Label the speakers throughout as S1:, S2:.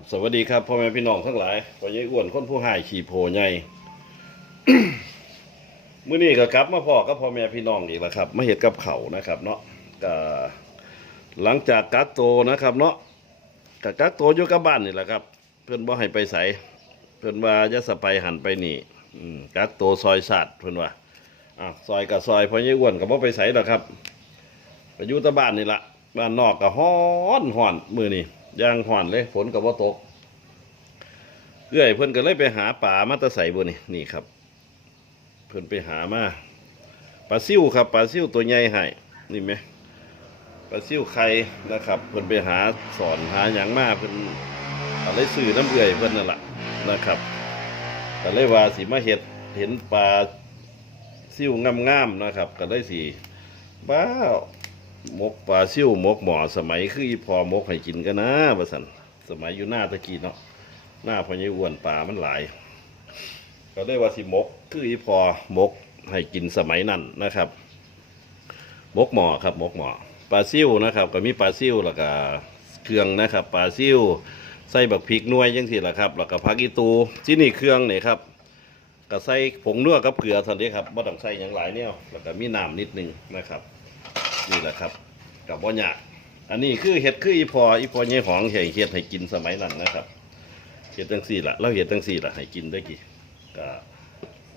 S1: ครับสวัสดีครับพ่อแม่พี่น้องทั้งหลายพ่อใหญ่อ้วนคนผู้หายขี่โพใหญ่มื้อนี้ก็กลับมาพ่อกับพ่อแม่พี่น้องอีกแล้วครับมาเฮ็ดกับเขานะครับ เนาะก็หลังจากกักโตนะครับ เนาะก็กักโตวอยู่กับบ้านนี่แหละครับ เพิ่อนบ่ให้ไปไสเพิ่อนว่าจะสไปหันไปนี่กักโตวซอยสัตว์เพิ่อนว่าอะซอยกับซอยพ่อใหญ่อ้วนก็บ่ไปไสดอกครับไปอยู่ตะบ้านนี่ละบ้านนอกก็ฮ้อนฮ้อนมือนี้ ย่างฮ้อนเลย ฝนก็บ่ตก เอื้อยเพิ่นก็เลยไปหาป่ามาตะใส่บ่นี่นี่ครับ เพิ่นไปหามาปลาซิ่วครับปลาซิ่วตัวใหญ่ให้นี่ไหมปลาซิ่วไข่นะครับ เพิ่นไปหาสอนหาหยังมากเพิ่นอะไรซื้อน้ำเอื้อยเพิ่นนั่นแหละนะครับก็เลยว่าสิมาเห็ดเห็นปลาซิ่วงามๆนะครับก็เลยสิบ้า มกปลาซิ่วมกหมอสมัยคืออีพอมกให้กินกันนะว่าซั่นสมัยอยู่หน้าตะกี้เนาะหน้าพอใหญอ้วนป่ามันหลาย ก็ได้ว่าสิมก คืออีพอมกให้กินสมัยนั้นนะครับ มกหมอครับมกหมอปลาซิ่วนะครับ ก็มีปลาซิ่วแล้วก็เครื่องนะครับปลาซิ่วใส่บักพริกนวยยังสิละครับแล้วก็ผักอีตูที่นี่เครื่องนี่ครับก็ใส่ผงนัวกับเกลือท่านี้ครับบ่ต้องใส่อย่างหลายเนี่ยแล้วก็มีน้ำนิดนึงนะครับ นี่แหละครับกับบ่ยากอันนี้คือเห็ดคืออีพออีพอใหญ่หองเห็ดเห็ดให้กินสมัยนั้นนะครับเห็ดตั้งสี่ละเราเห็ดตั้งสี่ละให้กินได้กี่ก็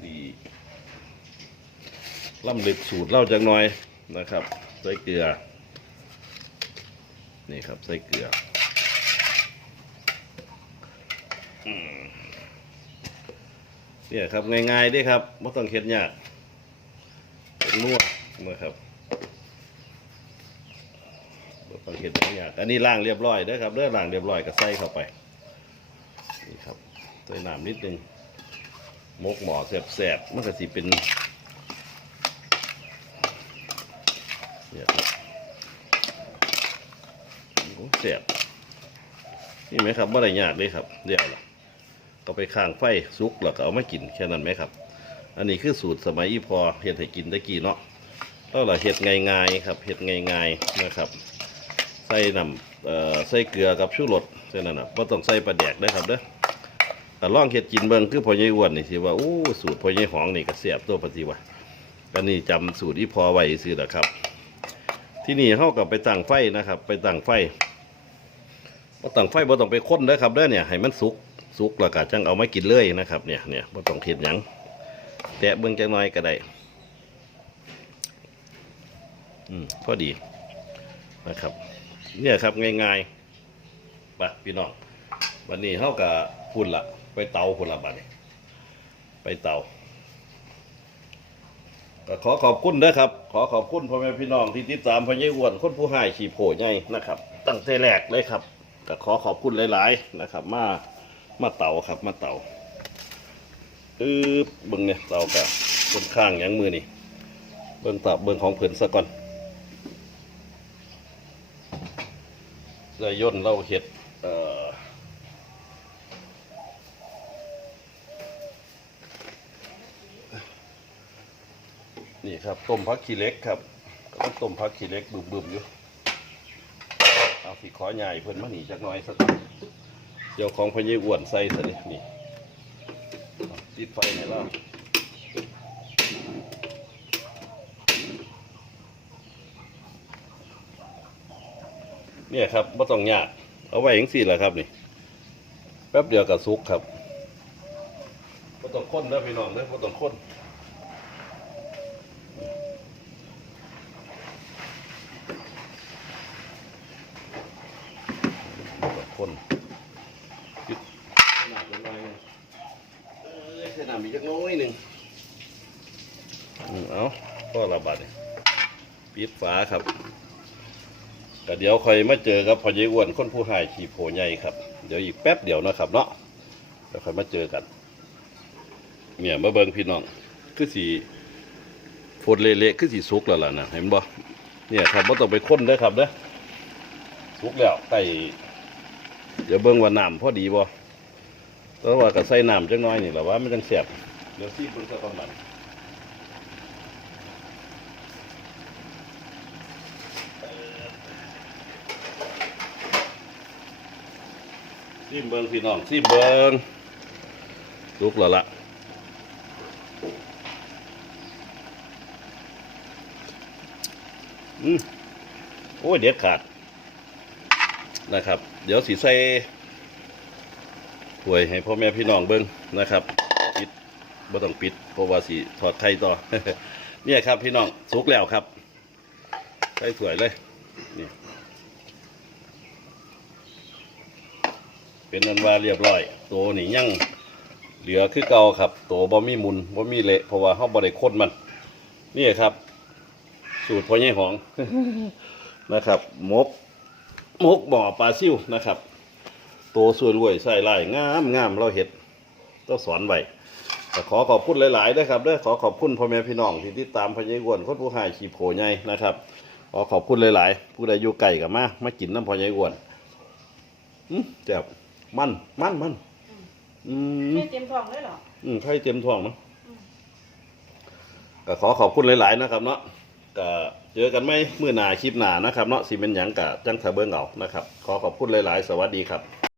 S1: ดีล่ำลึกสูตรเล่าจักหน่อยนะครับ ใส่เกลือ นี่ครับใส่เกลือเนี่ยครับง่ายๆด้วยครับไม่ต้องเฮ็ดยากเป็นนวดนะครับ บ่ต้องเฮ็ดยากอันนี้ล้างเรียบร้อยเด้อครับเด้อล้างเรียบร้อยก็ใส่เข้าไปนี่ครับใส่น้ำนิดนึงมกหมอแสบๆมันก็สิเป็นเนี่ยบโอ้แสบนี่ไหมครับว่าอะไรยากเลยครับเดี๋ยวล่ะก็ไปข้างไฟซุกแล้วก็เอามากินแค่นั้นไหมครับ อันนี้คือสูตรสมัยอีพอเห็ดให้กินตะกี้เนาะแล้วเราเห็ดง่ายๆครับเห็ดง่ายๆนะครับ ใส่น้ำเอ่อใส่เกลือกับชูรสใส่นั่นน่ะบ่ต้องใส่ปลาแดกได้ครับเด้อแต่ลองเฮ็ดกินเบิ่งคือพ่อใหญ่อ้วนนี่สิว่าอู้สูตรพ่อใหญ่หองนี่ก็แซ่บตัวปฏิว่าอันนี้จำสูตรที่พอไว้ซื่อละครับ ที่นี่เฮากับไปตั้งไฟนะครับ ไปตั้งไฟบ่ตั้งไฟบ่ต้องไปค้นเด้อครับเด้อเนี่ยให้มันสุกสุกแล้วก็จังเอามากินเลยนะครับ เนี่ยเนี่ยบ่ต้องเฮ็ดหยังแตะเบิ่งจักหน่อยก็ได้อืมพอดีนะครับ เนี่ยครับง่ายๆไปพี่น้องวันนี้เขากับพุ่นละไปเตาพุ่นละบัดนี้ไปเตาก็ขอขอบคุณนะครับ ขอขอบคุณพ่อแม่พี่น้องที่ติดตามพญอ้วนคนผู้ให้ขี่โผใหญ่นะครับ ตั้งแต่แรกเลยครับก็ขอขอบคุณหลาย ๆ นะครับ มามาเตาครับมาเตาอือเบิ้งเนี่ยเตากับบนข้างยังมือนี่เบิ้งเตาเบิ้งของเพิ่นซะก่อน เลยย่นเราเห็ดนี่ครับต้มพักขี้เล็กครับก็ต้มพักขี้เล็กบึมๆอยู่เอาสีขอใหญ่เพิ่นมาหนีจักหน่อยสักเดี๋ยวของพญายอ้วนใส่ซะนี่นี่ติดไฟไหนล่ะ เนี่ยครับไม่ต้องยาก เอาไว้อย่างสี่แหละครับนี่ แป๊บเดียวกับซุกครับไม่ต้องค้นนะพี่น้องนะไม่ต้องค้นคนยึดขนาดน้อยๆเอ้ยขนาดมีจักน้อยหนึ่งอืมเอาก็ระบาดนี่ปิดฝาครับ ก็เดี๋ยวคอยมาเจอกับพ่อใหญ่อ้วนคนผู้หายขี่โผใหญ่ครับ เดี๋ยวอีกแป๊บเดียวนะครับเนาะเดี๋ยวคอยมาเจอกัน เนี่ยมาเบิ่งพี่น้องคือสีฝนเละๆคือสีสุกแล้วล่ะนะเห็นบ่เนี่ยครับว่าต้องไปค้นเด้ครับเด้อสุกแล้วไก่เดี๋ยวเบิ่งว่าน้ำพอดีบ่แล้วว่าก็ใส่น้ำจังน้อยนี่แหละว่ามันจังแสบเดี๋ยวซีเบิ่งสักก่อนบัด ซิมเบิงพี่น้องซิมเบิงลุกแล้วละอืมโอ้ยเด็ดขาดนะครับ เดี๋ยวสีใส่ถ้วยให้พ่อแม่พี่น้องเบิ้งนะครับ ปิดบ่ต้องปิดเพราะว่าสีถอดไข่ต่อเนี่ยครับพี่น้องสุกแล้วครับ ใส่ถ้วยเลยนี่ เป็นนันว่าเรียบร้อย ตัวนี่ยังเหลือคือเก่าครับ ตัวบ่มีมุนบ่มีเละเพราะว่าเฮาบ่ได้คนมัน นี่ครับ สูตรพ่อใหญ่หองนะครับมกมกบ่อปลาซิวนะครับ ตัวสวยรวยใส่ลายงามงามเราเห็ดต้องสอนไว้แต่ขอขอบคุณหลายๆด้วยครับด้อขอขอบคุณพ่อแม่พี่น้องที่ติดตามพ่อใหญ่อ้วนคนผู้หายขีโผใหญ่นะครับขอขอบคุณหลายๆ ผู้ใดอยู่ไก่กับมามากินน้ำพ่อใหญ่อ้วนอืมแจ่บ มัน มันมัน อืม
S2: ไม่เตรียมทองเลยเหรอ
S1: อืมไข่เต็มท้องเนาะ
S2: อืม
S1: ก็ขอขอบคุณหลาย ๆ นะครับ เนาะก็เจอกันไหมมื้อหน้าคลิปหน้านะครับ เนาะสิเป็นหยังกะจังทะเบิ่งเอานะครับ ขอขอบคุณหลาย ๆ สวัสดีครับ